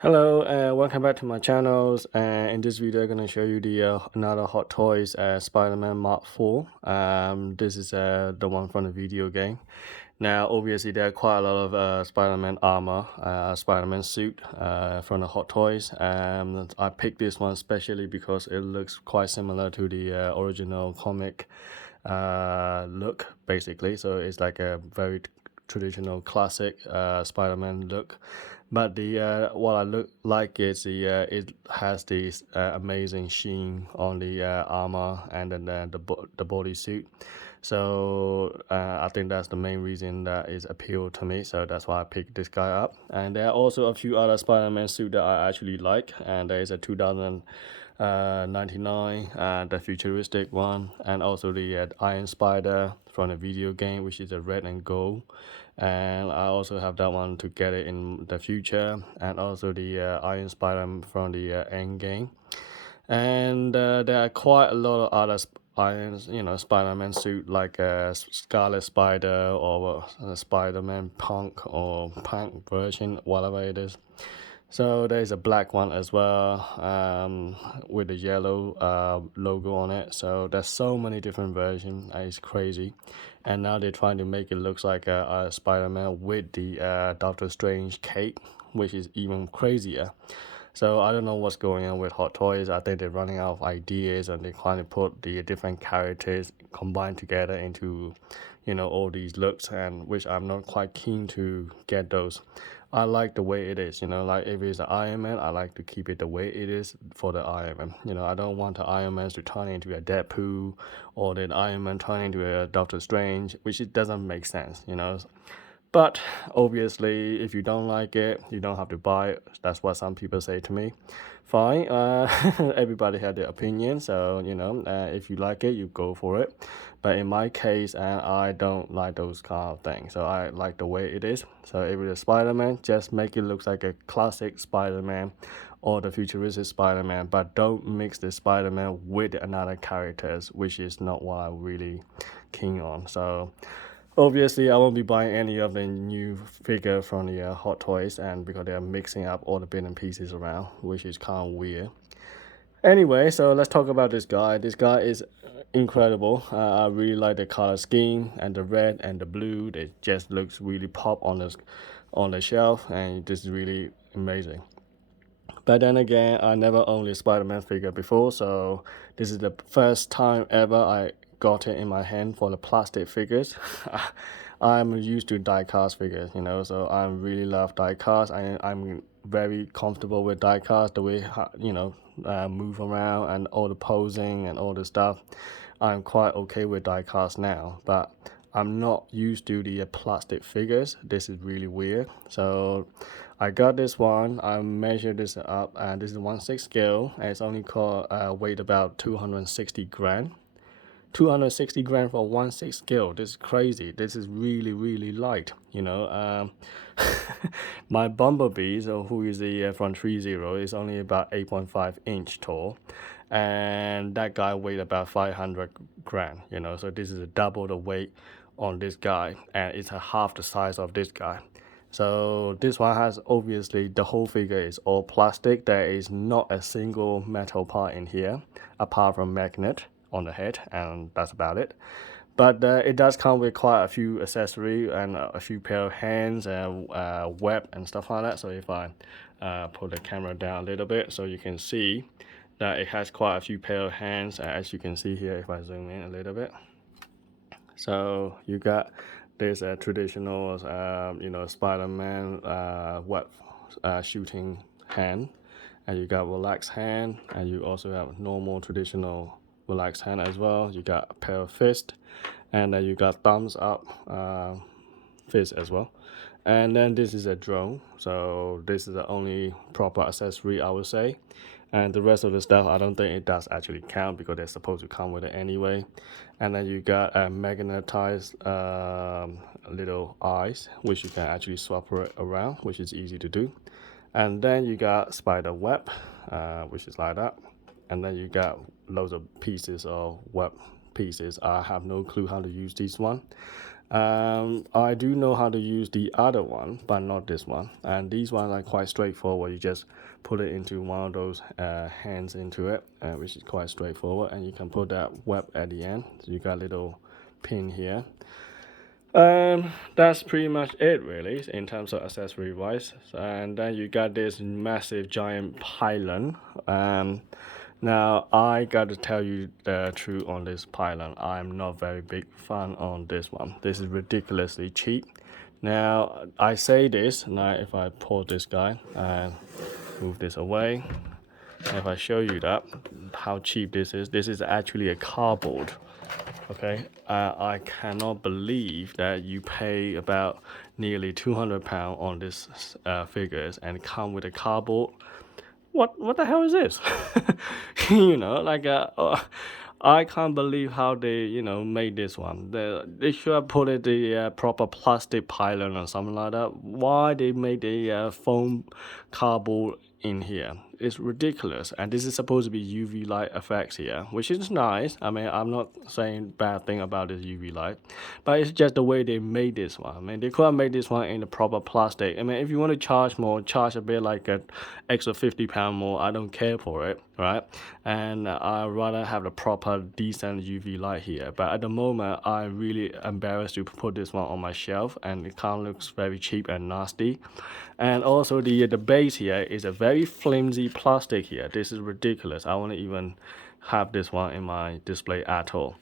Hello and welcome back to my channels. And in this video I'm going to show you the another Hot Toys Spider-Man Mark 4. This is the one from the video game. Now obviously there are quite a lot of Spider-Man armor, Spider-Man suit from the Hot Toys. I picked this one especially because it looks quite similar to the original comic look basically. So it's like a very traditional classic Spider-Man look. But the what I look like is the it has this amazing sheen on the armor and then the body suit. So I think that's the main reason that is appealed to me. So that's why I picked this guy up. And there are also a few other Spider-Man suit that I actually like. And there is a 2099, the futuristic one, and also the Iron Spider from the video game, which is a red and gold. And I also have that one to get it in the future, and also the Iron Spider from the end game. And there are quite a lot of other irons, Spider-Man suit like a Scarlet Spider or a Spider-Man Punk or Punk version, whatever it is. So there's a black one as well, with the yellow logo on it. So there's so many different versions. It's crazy. And now they're trying to make it look like a Spider-Man with the Doctor Strange cape, which is even crazier. So I don't know what's going on with Hot Toys. I think they're running out of ideas and they're trying to put the different characters combined together into, all these looks, and which I'm not quite keen to get those. I like the way it is, like if it's an Iron Man, I like to keep it the way it is for the Iron Man. I don't want the Iron Man to turn into a Deadpool or the Iron Man turn into a Doctor Strange, which it doesn't make sense. But obviously, if you don't like it, you don't have to buy it. That's what some people say to me. Fine, everybody had their opinion, so if you like it, you go for it. But in my case, I don't like those kind of things. So I like the way it is. So if it's a Spider-Man, just make it look like a classic Spider-Man or the futuristic Spider-Man, but don't mix the Spider-Man with another characters, which is not what I'm really keen on. So obviously, I won't be buying any of the new figure from the Hot Toys, and because they're mixing up all the bits and pieces around, which is kind of weird. Anyway, so let's talk about this guy. This guy is incredible. I really like the color scheme and the red and the blue. It just looks really pop on the shelf, and this is really amazing. But then again, I never owned a Spider-Man figure before, so this is the first time ever I got it in my hand for the plastic figures. I'm used to die-cast figures, so I really love die-cast. I'm very comfortable with die-cast, the way, move around and all the posing and all the stuff. I'm quite okay with die-cast now, but I'm not used to the plastic figures. This is really weird. So I got this one. I measured this up, and this is 1/6 scale. And it's only weight about 260 gram. 260 gram for 1/6 scale. This is crazy. This is really, really light. My Bumblebee, so who is the from 30, is only about 8.5-inch tall, and that guy weighed about 500 gram. So this is double the weight on this guy, and it's a half the size of this guy. So this one has, obviously, the whole figure is all plastic. There is not a single metal part in here apart from magnet on the head, and that's about it. But it does come with quite a few accessories and a few pair of hands and web and stuff like that. So if I put the camera down a little bit so you can see that it has quite a few pair of hands, as you can see here if I zoom in a little bit. So you got this traditional Spider-Man web shooting hand, and you got relaxed hand, and you also have normal traditional relaxed hand as well. You got a pair of fist, and then you got thumbs up fist as well. And then this is a drone, so this is the only proper accessory I would say. And the rest of the stuff, I don't think it does actually count because they're supposed to come with it anyway. And then you got a magnetized little eyes, which you can actually swap it around, which is easy to do. And then you got spider web, which is like that. And then you got loads of pieces of web pieces. I have no clue how to use this one. I do know how to use the other one, but not this one. And these ones are quite straightforward. You just put it into one of those hands into it, which is quite straightforward. And you can put that web at the end. So you got a little pin here. That's pretty much it really in terms of accessory wise. And then you got this massive giant pylon. Now I got to tell you the truth on this pylon. I'm not very big fan on this one. This is ridiculously cheap. Now I say this now if I pull this guy and move this away. If I show you that how cheap this is actually a cardboard. Okay, I cannot believe that you pay about nearly £200 on this figures and come with a cardboard. What the hell is this? You know, like I can't believe how they made this one. They should have put it the proper plastic pylon or something like that. Why they made a foam cardboard in here? It's ridiculous. And this is supposed to be UV light effects here, which is nice. I mean, I'm not saying bad thing about this UV light, but it's just the way they made this one. I mean, they could have made this one in the proper plastic. I mean, if you want to charge more, charge a bit like an extra £50 more. I don't care for it, right? And I'd rather have the proper decent UV light here. But at the moment, I'm really embarrassed to put this one on my shelf, and it kind of looks very cheap and nasty. And also the base here is a very flimsy plastic here. This is ridiculous. I won't even have this one in my display at all.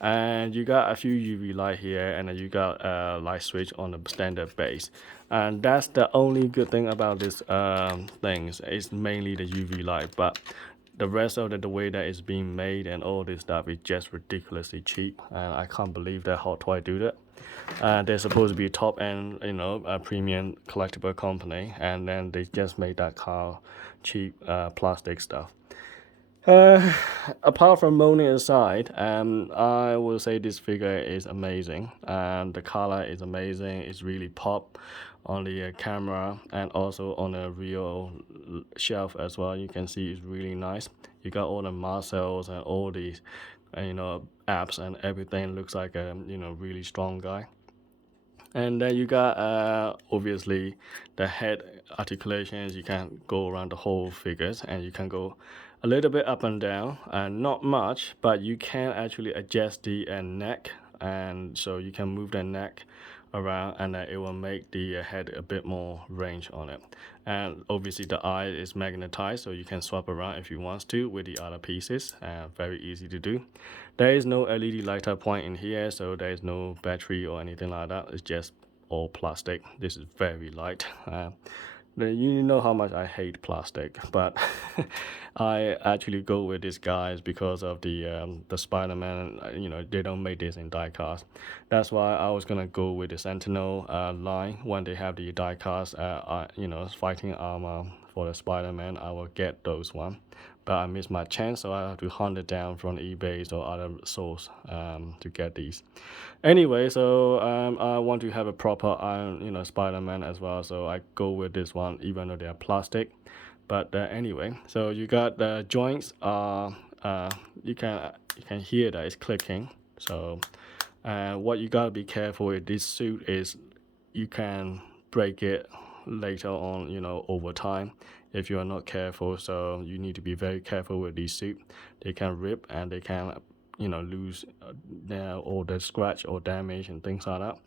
And you got a few UV light here, and then you got a light switch on the standard base. And that's the only good thing about this things. It's mainly the UV light, but the rest of the way that it's being made and all this stuff is just ridiculously cheap. And I can't believe that Hot Toy do that. They're supposed to be top end, a premium collectible company, and then they just made that car cheap plastic stuff. Apart from moaning aside, I will say this figure is amazing, and the color is amazing. It's really pop on the camera and also on a real shelf as well. You can see it's really nice. You got all the muscles and all these, abs and everything. Looks like a really strong guy. And then you got obviously the head articulations. You can go around the whole figures, and you can go a little bit up and down, and not much, but you can actually adjust the neck, and so you can move the neck around, and it will make the head a bit more range on it. And obviously the eye is magnetized, so you can swap around if you want to with the other pieces. Very easy to do. There is no LED lighter point in here, so there is no battery or anything like that. It's just all plastic. This is very light. You know how much I hate plastic, but I actually go with these guys because of the Spider-Man. They don't make this in diecast. That's why I was gonna go with the Sentinel line when they have the diecast fighting armor for the Spider-Man. I will get those one, but I missed my chance, so I have to hunt it down from eBay or other source to get these. Anyway, so I want to have a proper Iron, Spider-Man as well, so I go with this one, even though they are plastic. But anyway, so you got the joints. You can hear that it's clicking. So what you gotta be careful with this suit is you can break it later on, over time if you are not careful. So you need to be very careful with these suit. They can rip and they can lose all the scratch or damage and things like that.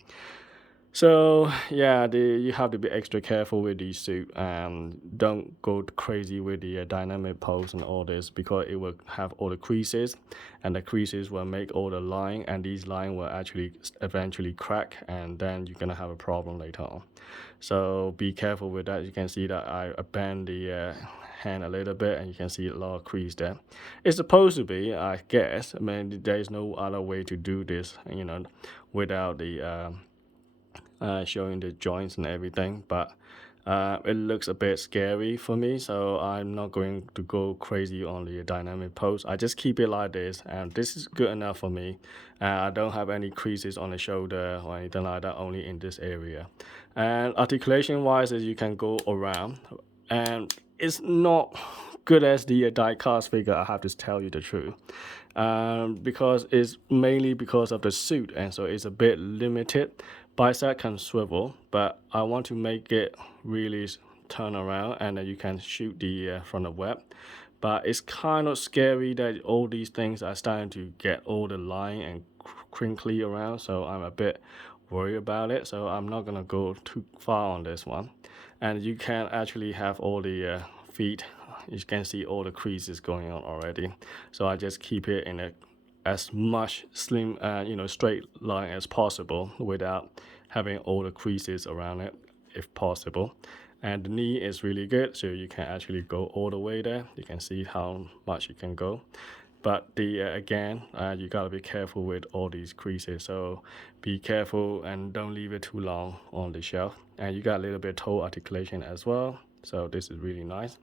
So yeah, you have to be extra careful with these suit, and don't go crazy with the dynamic pose and all this, because it will have all the creases, and the creases will make all the line, and these line will actually eventually crack, and then you're gonna have a problem later on. So be careful with that. You can see that I bend the hand a little bit, and you can see a lot of crease there. It's supposed to be, I guess. I mean, there is no other way to do this, without the showing the joints and everything, but it looks a bit scary for me, so I'm not going to go crazy on the dynamic pose. I just keep it like this, and this is good enough for me. I don't have any creases on the shoulder or anything like that, only in this area. And articulation wise, is you can go around, and it's not good as the die-cast figure, I have to tell you the truth. Because it's mainly because of the suit, and so it's a bit limited. Bicep can swivel, but I want to make it really turn around, and then you can shoot the from the web. But it's kind of scary that all these things are starting to get all the line and crinkly around, so I'm a bit worried about it. So I'm not gonna go too far on this one. And you can actually have all the feet. You can see all the creases going on already. So I just keep it in as much slim, straight line as possible without having all the creases around it, if possible. And the knee is really good, so you can actually go all the way there. You can see how much you can go. But again, you gotta be careful with all these creases. So be careful and don't leave it too long on the shelf. And you got a little bit toe articulation as well. So this is really nice.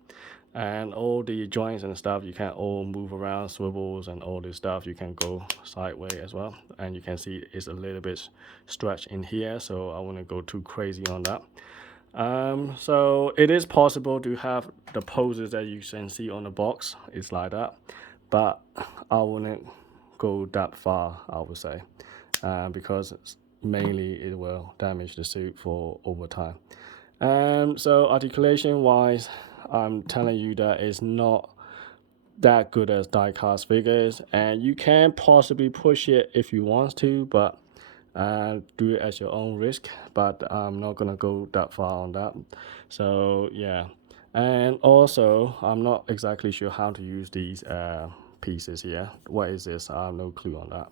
And all the joints and stuff, you can all move around, swivels and all this stuff. You can go sideways as well. And you can see it's a little bit stretched in here, so I wouldn't go too crazy on that. So it is possible to have the poses that you can see on the box. It's like that, but I wouldn't go that far, I would say, because mainly it will damage the suit for over time. So articulation wise, I'm telling you that it's not that good as die-cast figures, and you can possibly push it if you want to, but do it at your own risk. But I'm not gonna go that far on that. So yeah, and also I'm not exactly sure how to use these pieces here. What is this? I have no clue on that.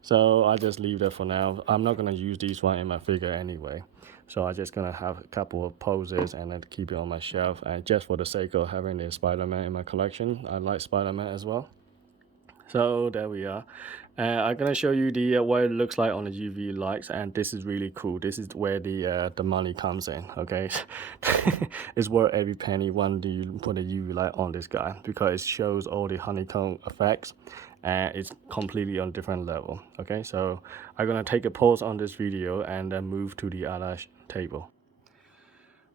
So I just leave that for now. I'm not gonna use these one in my figure anyway. So I'm just gonna have a couple of poses and then keep it on my shelf. And just for the sake of having the Spider-Man in my collection, I like Spider-Man as well. So there we are. I'm gonna show you the what it looks like on the UV lights, and this is really cool. This is where the money comes in. Okay, it's worth every penny when you put a UV light on this guy, because it shows all the honeycomb effects, and it's completely on different level. Okay, so I'm gonna take a pause on this video and then move to the other table.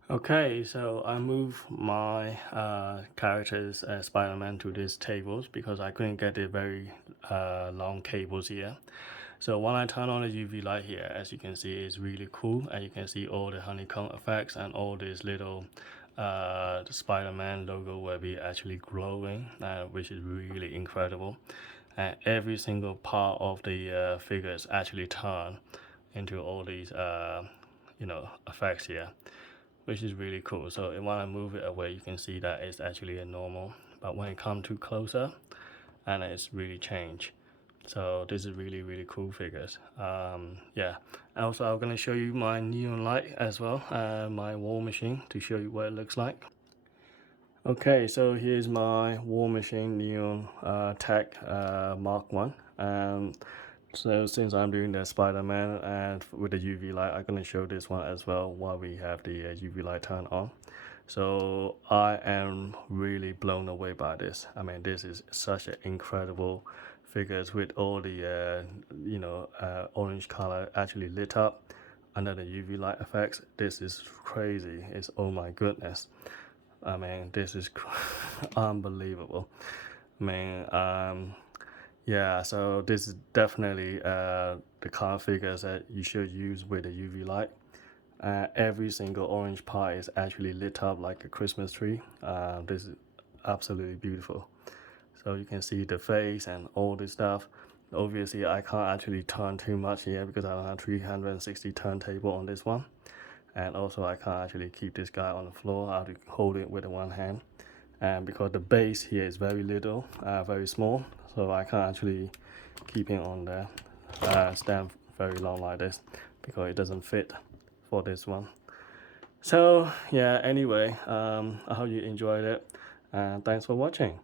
Okay, so I move my characters Spider-Man to these tables because I couldn't get the very long cables here. So when I turn on the UV light here, as you can see, it's really cool, and you can see all the honeycomb effects and all these little the Spider-Man logo will be actually glowing, which is really incredible. And every single part of the figures actually turn into all these effects here, which is really cool. So when I move it away, you can see that it's actually a normal, but when it comes to closer, and it's really changed. So this is really cool figures. Yeah, also I'm gonna show you my neon light as well, my War Machine, to show you what it looks like. Okay, so here's my War Machine Neon Tech Mark 1. So since I'm doing the Spider-Man and with the UV light, I'm gonna show this one as well while we have the UV light turned on. So I am really blown away by this. I mean, this is such an incredible figures with all the orange color actually lit up under the UV light effects. This is crazy. It's, oh my goodness. I mean, this is unbelievable. I mean, yeah, so this is definitely the kind of figures that you should use with the UV light. Every single orange part is actually lit up like a Christmas tree. This is absolutely beautiful. So you can see the face and all this stuff. Obviously, I can't actually turn too much here because I don't have 360 turntable on this one. And also I can't actually keep this guy on the floor. I have to hold it with one hand. And because the base here is very little, very small, so I can't actually keep it on there, stand very long like this, because it doesn't fit for this one. So yeah, anyway, I hope you enjoyed it, and thanks for watching.